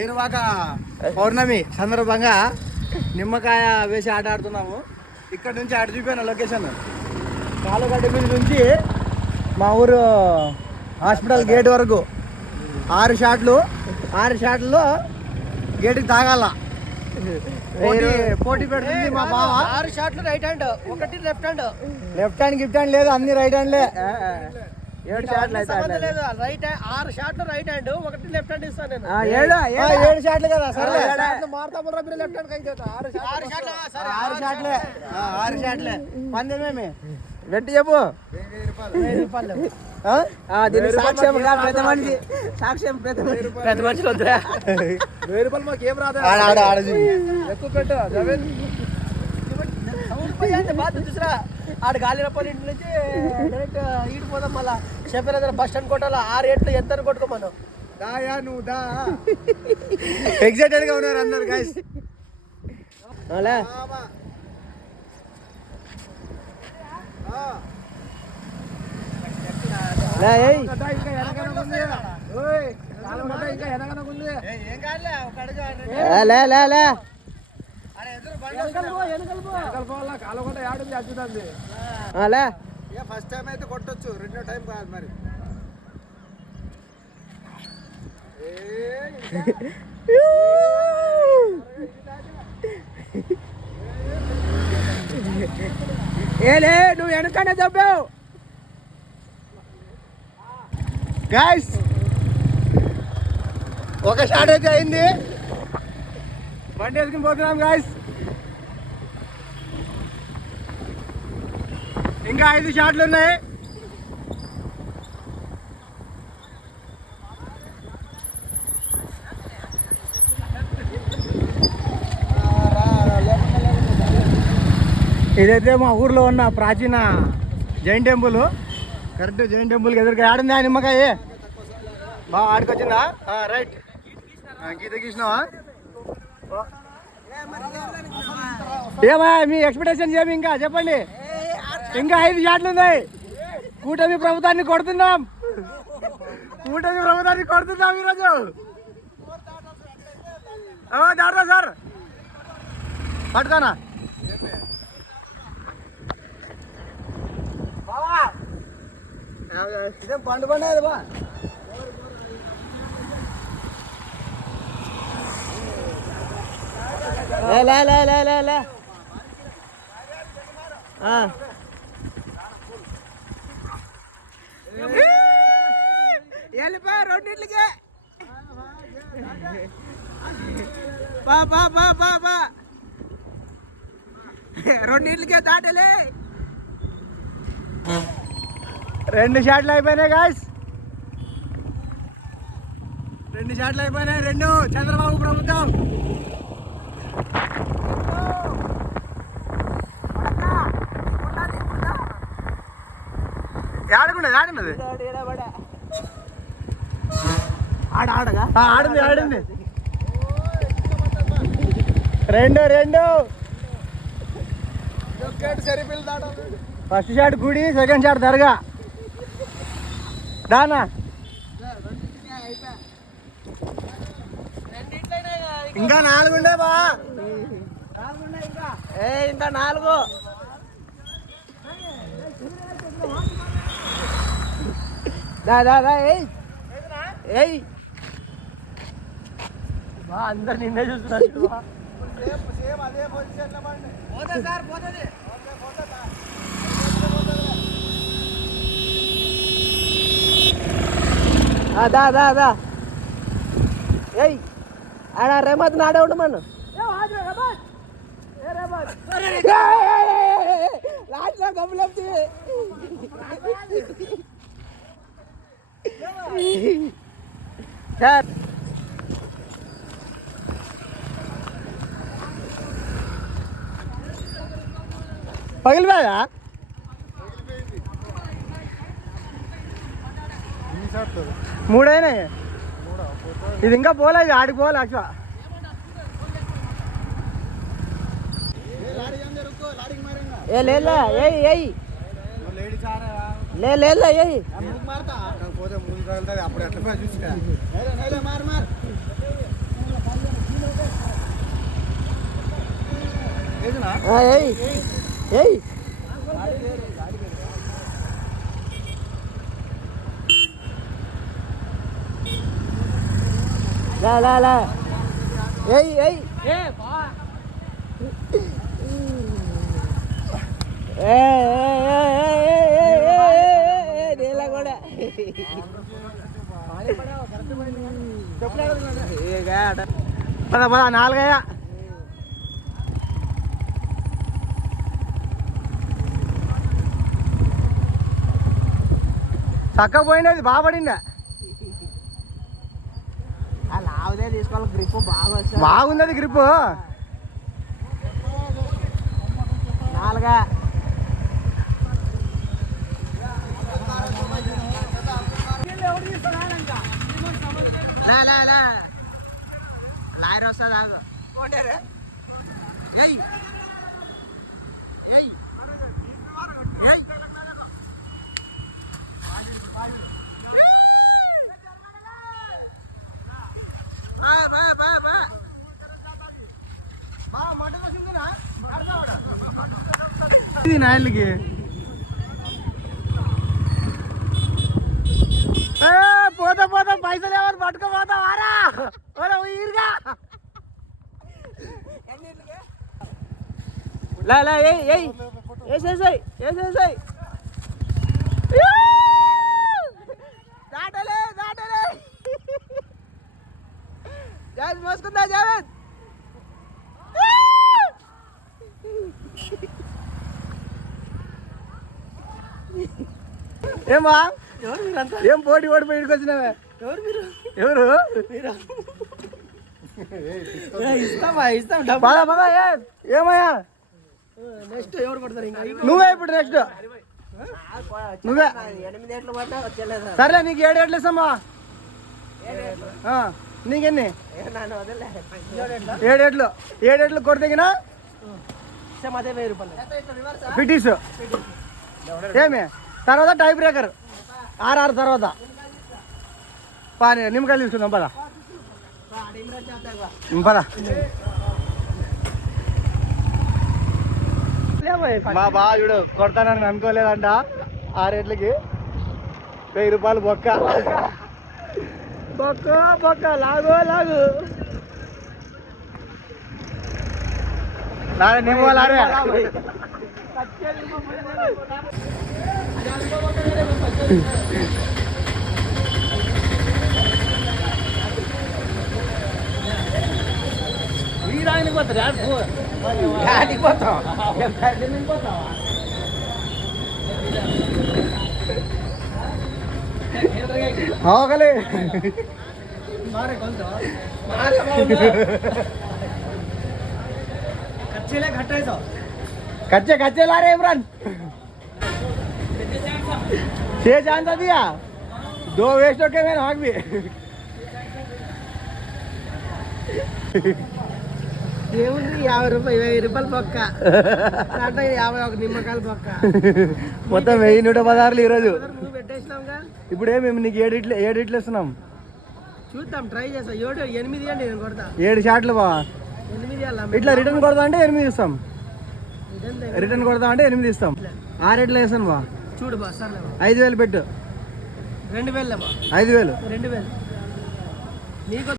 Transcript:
ఏరువాక పౌర్ణమి సందర్భంగా నిమ్మకాయ వేసి ఆట ఆడుతున్నాము. ఇక్కడ నుంచి అటు చూపిన లొకేషన్ కాలుగడ్డ మీద నుంచి మా ఊరు హాస్పిటల్ గేట్ వరకు 6 షాట్లు గేటుకి తాగాల. పోటీ పెడుతుంది మా బావ. 6 షాట్లు right hand, 1 left hand. Left hand gift hand లేదు, అన్ని రైట్ హ్యాండ్లే. 7 షాట్లు లేదు, రైట్ 6 షాట్లు రైట్ హ్యాండ్, 1 లెఫ్ట్ హ్యాండ్ ఇస్తాను నేను. 7 షాట్లు కదా సరే. లెఫ్ట్ హ్యాండ్ అయితే 6 షాట్లే పందేమేమి వెట్టి చెప్పు. 1000 రూపాయలు పెద్ద మనిషి వద్దా? 1000 రూపాయలు మాకు ఏం రాదు. ఎక్కువ పెట్టు చూసిరా ఆడ గాలిరప్పని ఇంటి నుంచి డైరెక్ట్ ఈడిపోదాం. మళ్ళా చెప్పిన బస్ స్టాండ్ కొట్టాల 6 ఏట్లు ఎంత కొట్టుకోమను. దాయా నువ్వు దా. ఎక్సైటెడ్ గా ఉన్నారు అందరు గైస్. ఫస్ట్ టైం అయితే కొట్టొచ్చు, రెండో టైం కాదు మరి. ఏలే నువ్వు వెనకనే దబ్బావు గైస్. ఒక షాట్ అయితే అయింది, బండి వేసుకుని పోతున్నాం గైస్. ఇంకా 5 షాట్లు ఉన్నాయి. ఇదైతే మా ఊర్లో ఉన్న ప్రాచీన జైన్ టెంపుల్. కరెక్ట్ జైన్ టెంపుల్కి ఎదురుగా ఆడిందా నిమ్మకాయ బాగా ఆడుకొచ్చిందా? రైట్, గీత గీసినావా? ఏమా మీ ఎక్స్పెక్టేషన్స్ ఏమి ఇంకా చెప్పండి. ఇంకా 5 షాట్లు ఉన్నాయి. కూటమి ప్రభుత్వాన్ని కొడుతున్నాం ఈరోజు. దాడతా సార్, పట్టుకోనా ఇదేం పండు పండేది బా. వెళ్ళిపో రెండింటికి. బా రెండింటికే దాటలే. 2 షాట్లు అయిపోయినాయి గాయస్, 2 షాట్లు అయిపోయినాయి. 2 చంద్రబాబు ప్రభుత్వం. ఆడుకున్నది ఆడింది. 2 ఫస్ట్ షాట్ గుడి, సెకండ్ షాట్ దర్గా. దానా ఇంకా 4 ఉండే బా. ఇంకా 4 అందరు నిన్నే చూస్తున్నారు. దా ఏయ్ ఆడ రేమత్ నాడే ఉండమను. లాస్ట్లో గమనించి సార్ పగిలిపోయా. మూడైనాయి, ఇది ఇంకా పోలే, ఆడికి పోలే. అక్ష అప్పుడు ఎట్లా చూసి ఏయ్ ఏయ్ లా ఏయ్ ఏయ్ నీలా కూడా పద పద నాలుగయ్యా చక్క పోయినది బాగా పడిందా లావుదే తీసుకోవాలి గ్రిప్ బాగా వస్తుంది బాగుంది గ్రిప్ నాలుగా లాయర్ వస్తుంది ఆగు ఏయ్ ఏయ్ ఏయ్ ఇది నాయలకి పోతా పోతా పైసలు ఎవరు పట్టుకోపోతా వారా ఈరుగా లా ఏయ్ ఏయ్ వేసేసాయి దాటలే జావేద్ మోసుకుందా జావేద్ ఏమా ఎవరు మీరంతా ఏం పోటీ ఓడిపోయి ఇక్కడికి వచ్చినావే ఎవరు మీరు ఎవరు ఇస్తాం డబ్బు పద పద ఏమయ్యా నెక్స్ట్ ఎవరు పడతారు ఇంకా నువ్వే ఇప్పుడు నెక్స్ట్ నువ్వే 8 ఏళ్ళు పడ్డా వచ్చేలేదు సరే నీకు 7 ఏళ్ళు ఇస్తామా నీకెన్ని 7 ఏళ్ళు కొడితేగినా అదే 1000 రూపాయలు పిటీస్ ఏమి తర్వాత టై బ్రేకర్ 6 తర్వాత పానీ నిమ్మకాయలు తీసుకుందాం పద పద మా బాగా చూడు కొడతానని అనుకోలేదంట 6 ఏట్లకి 1000 రూపాయలు బొక్క లాగు నిమ్మలారే ಹೋಗಲಿ कच्चे ला रहे इमरान 6 चांस दिया 2 वेस्ट हो गए मेरे हाथ भी ఏముంది 50 రూపాయలు 1000 రూపాయలు పక్క అంటే 51 నిమ్మకాయలు పక్క మొత్తం 1116 ఈరోజు నువ్వు పెట్టేసినావుగా ఇప్పుడు మేము నీకు 7 ఇట్లు ఇస్తున్నాం చూద్దాం ట్రై చేస్తా 8 ఇవ్వండి నేను కొడతా 7 షాట్లు బా 8 అలా ఇట్లా రిటర్న్ కొడతా అంటే 8 ఇస్తాం రిటర్న్ కొడతా అంటే 8 ఇస్తాం 6 ఇట్లా వేస్తాను బా చూడు బా సర్లే 5000 పెట్టు 2000 బా 5000 2000 నీకు